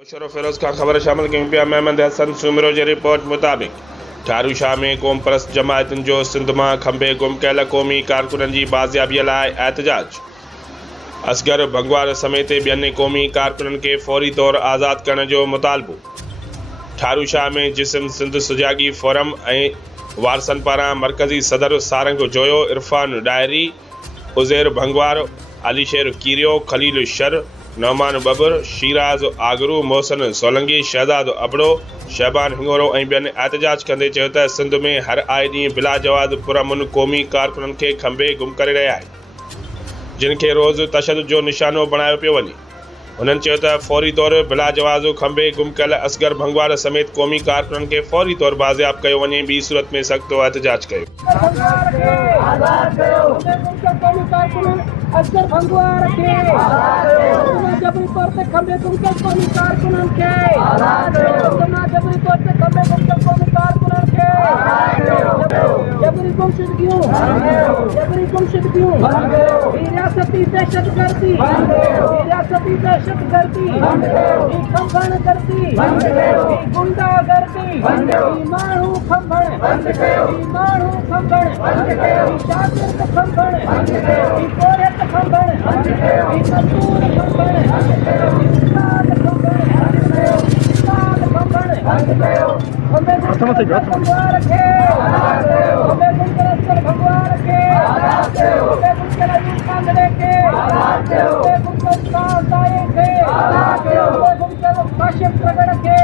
नौशर फिरोज का खबर शामिल कयूं पिया। महमद हसन सुमिरो जी रिपोर्ट मुताबिक़ ठारू शाह में क़ौम परस्त जमायतुनि जो सिंध में खंबे गुम कयल क़ौमी कारकुननि जी बाज़ियाबीअ लाइ एहतजाज। असगर भंगवार समेत ॿियनि क़ौमी कारकुननि खे फौरी तौर आज़ाद करण जो मुतालबो। ठारू शाह में जिस्म सिंध सुजागी फोरम ऐं वारसनि पारां मरकज़ी सदर सारंग जोयो, इरफान डायरी, उज़ैर भंगवार, अलीशेर कीरियो, खलील शर, नौमान बबर, शीराज आगरू, मोहसन सोलंगी, शहजाद अबड़ो, शहबान हिंगोरो ऐं ॿियनि एहतजाज कंदे चयो त सिंध में हर आए ॾींहुं बिला जवाज़ पुरअमन क़ौमी कारकुननि खे खंबे गुम करे रहिया आहिनि, जिन खे रोज़ तशदुद जो निशानो बणायो पियो वञे। उन्हनि चयो त फौरी तौर बिला जवाज़ खंबे गुम कयल असगर भंगवार समेत क़ौमी कारकुननि खे फौरी तौर बाज़ियाब कयो वञे, ॿी सूरत में सख़्त एहतजाज कयो। असगर भंगवार के जबरी तौर पे खंबे गुम कयल क़ौमी कारकुननि खे जबरी तौर पे खंबे गुम कयल क़ौमी कारकुननि खे जबरी गुमशुदगियूं रियासती दहशतगर्दी खंभणगर्दी गुंडागर्दी माण्हू खंभण शागिर्द खंभण कोरियत खंभण मजदूर खंभण उस्ताद खंभण भगवान खे भगवान खे कांगड़े के काशिफ प्रगड़ के